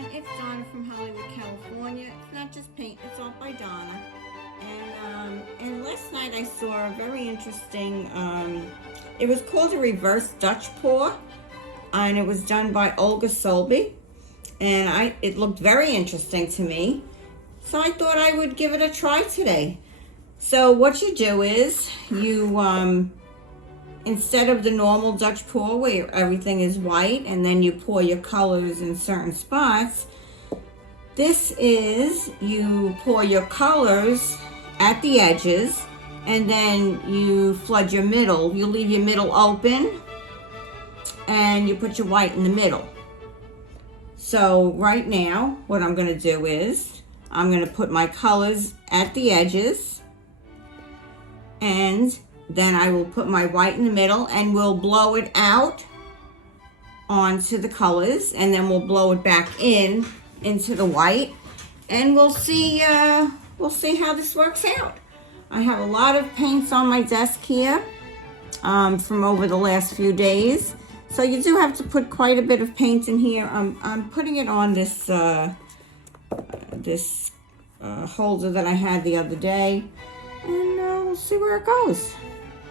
It's Donna from Hollywood, California. It's not just paint, it's all by Donna. And last night I saw a very interesting, it was called a reverse Dutch pour, and it was done by Olga Soby. And it looked very interesting to me. So I thought I would give it a try today. So what you do is you, instead of the normal Dutch pour where everything is white and then you pour your colors in certain spots, this is you pour your colors at the edges and then you flood your middle. You leave your middle open and you put your white in the middle. So right now what I'm going to do is I'm going to put my colors at the edges, and then I will put my white in the middle and we'll blow it out onto the colors, and then we'll blow it back into the white, and we'll see how this works out. I have a lot of paints on my desk here from over the last few days. So you do have to put quite a bit of paint in here. I'm putting it on this holder that I had the other day, and we'll see where it goes.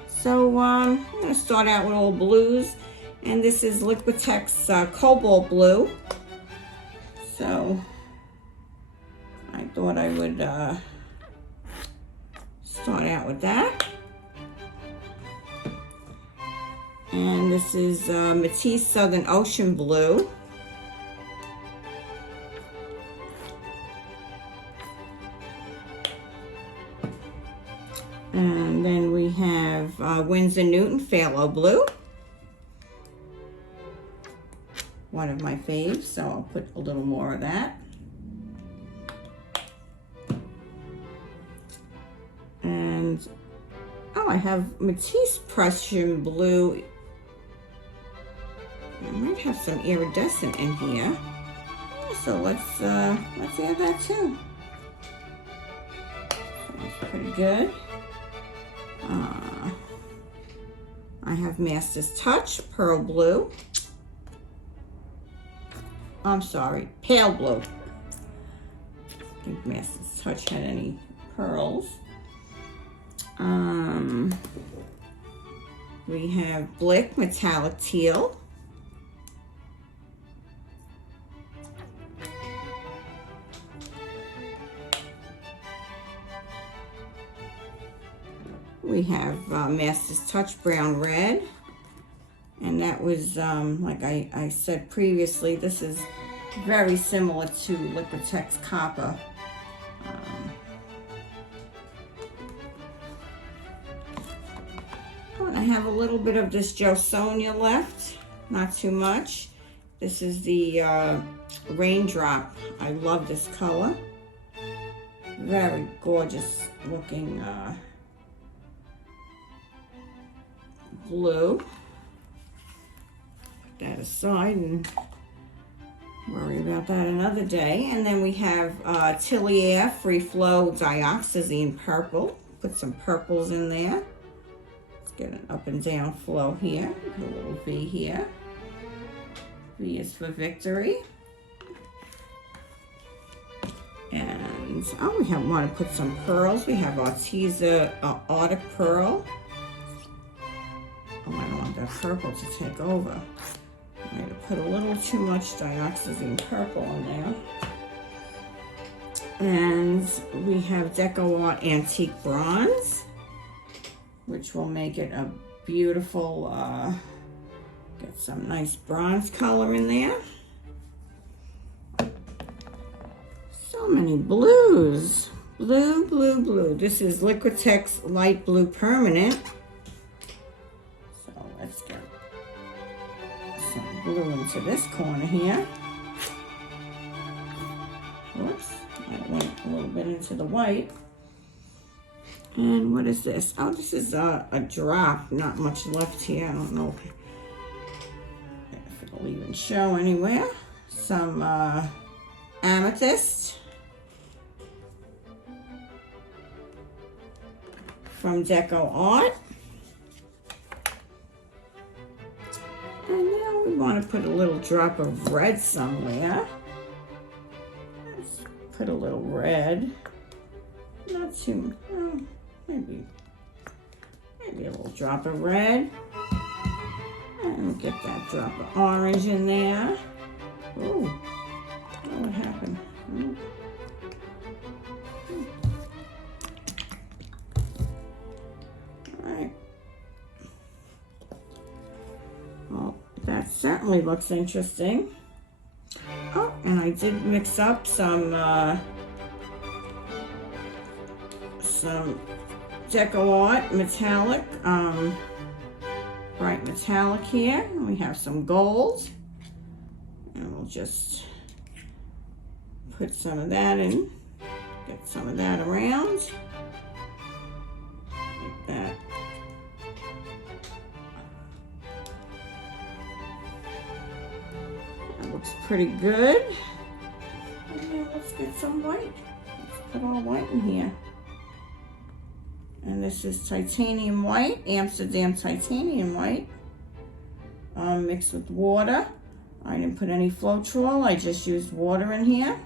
So I'm going to start out with all blues, and this is Liquitex Cobalt Blue. So I thought I would start out with that. And this is Matisse Southern Ocean Blue. And then we have Winsor Newton Phthalo Blue. One of my faves, so I'll put a little more of that. And, oh, I have Matisse Prussian Blue. I might have some iridescent in here. So let's add that too. That's pretty good. I have Master's Touch Pearl Blue. I'm sorry, Pale Blue. I think Master's Touch had any pearls. We have Blick Metallic Teal. We have Master's Touch Brown Red, and that was, like I said previously, this is very similar to Liquitex Copper. I have a little bit of this Josonia left, not too much. This is the Raindrop. I love this color. Very gorgeous looking blue. Put that aside and worry about that another day. And then we have Tillier Free Flow Dioxazine Purple. Put some purples in there. Let's get an up and down flow here. Put a little V here. V is for victory. And we want to put some pearls. We have Arteza Arctic Pearl. Oh, I don't want that purple to take over. I'm going to put a little too much dioxazine purple in there. And we have Deco Art Antique Bronze, which will make it a beautiful, get some nice bronze color in there. So many blues. Blue, blue, blue. This is Liquitex Light Blue Permanent. Let's get some blue into this corner here. Whoops, I went a little bit into the white. And what is this? Oh, this is a drop, not much left here. I don't know if it'll even show anywhere. Some amethyst from Deco Art. And now we want to put a little drop of red somewhere. put a little red. Not too, maybe a little drop of red. And get that drop of orange in there. Ooh, what happened? All right. Well, that certainly looks interesting. Oh, and I did mix up some Deco Art metallic, bright metallic here. And we have some gold, and we'll just put some of that in, get some of that around, like that. That looks pretty good. And then let's get some white. Let's put all white in here. And this is titanium white, Amsterdam Titanium White, mixed with water. I didn't put any Floetrol, I just used water in here.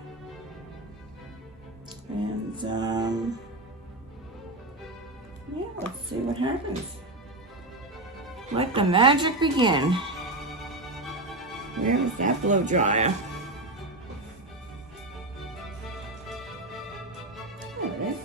And yeah, let's see what happens. Let the magic begin. Where is that blow dryer? There it is.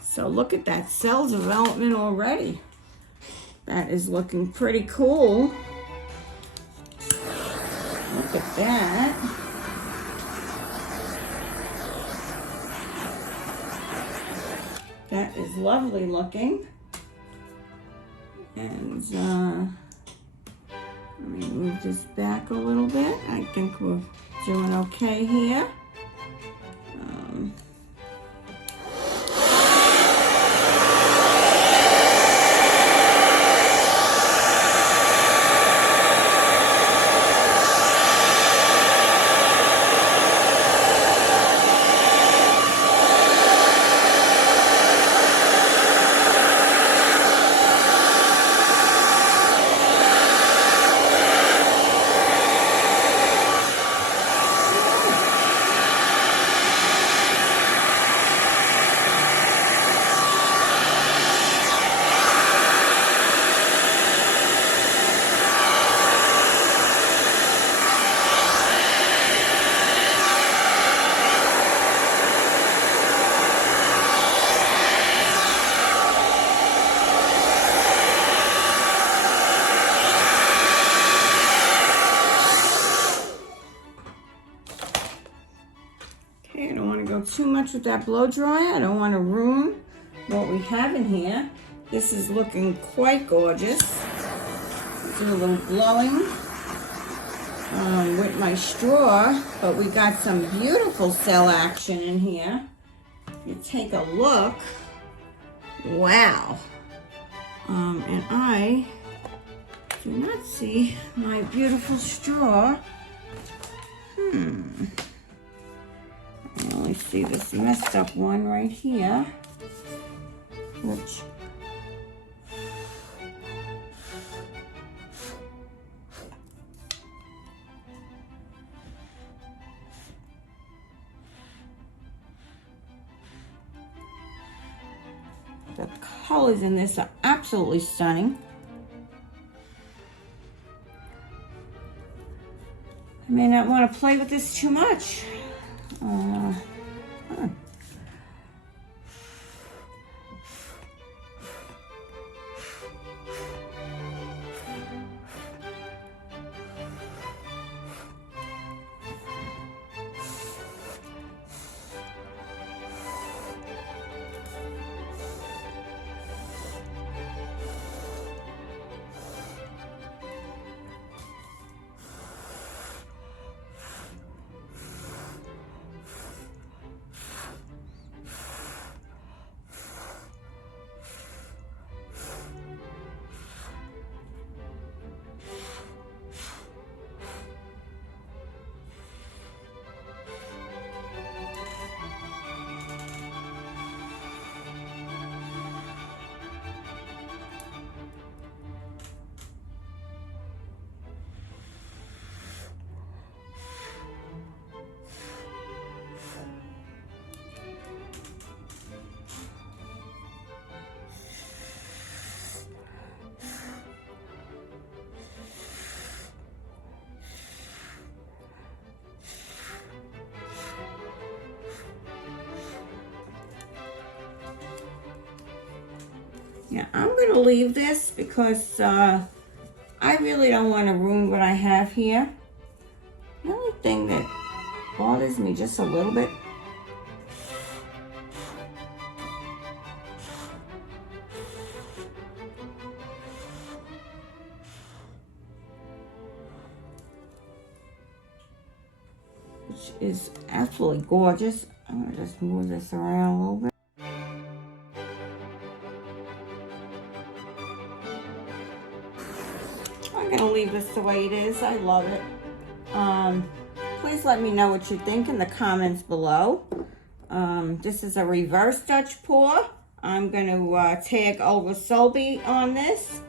So look at that cell development already. That is looking pretty cool. Look at that. That is lovely looking. And let me move this back a little bit. I think we're doing okay here. Okay, I don't want to go too much with that blow dryer. I don't want to ruin what we have in here. This is looking quite gorgeous. Do a little blowing with my straw, but we got some beautiful cell action in here. If you take a look, wow. And I do not see my beautiful straw. I only see this messed up one right here, which the colors in this are absolutely stunning. I may not want to play with this too much. Now, I'm going to leave this because I really don't want to ruin what I have here. The only thing that bothers me just a little bit which is absolutely gorgeous. I'm going to just move this around a little bit. I'm going to leave this the way it is. I love it. Please let me know what you think in the comments below. This is a reverse Dutch pour. I'm going to tag Olga Soby on this.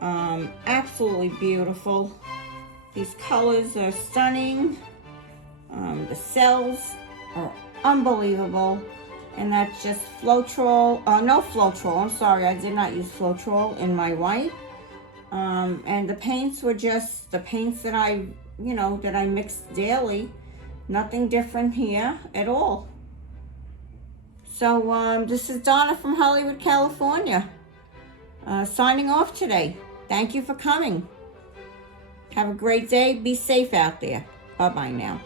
Absolutely beautiful. These colors are stunning. The cells are unbelievable. And that's just Floetrol. No Floetrol. I'm sorry, I did not use Floetrol in my white. And the paints were just the paints that I mixed daily. Nothing different here at all. So this is Donna from Hollywood, California, signing off today. Thank you for coming. Have a great day. Be safe out there. Bye-bye now.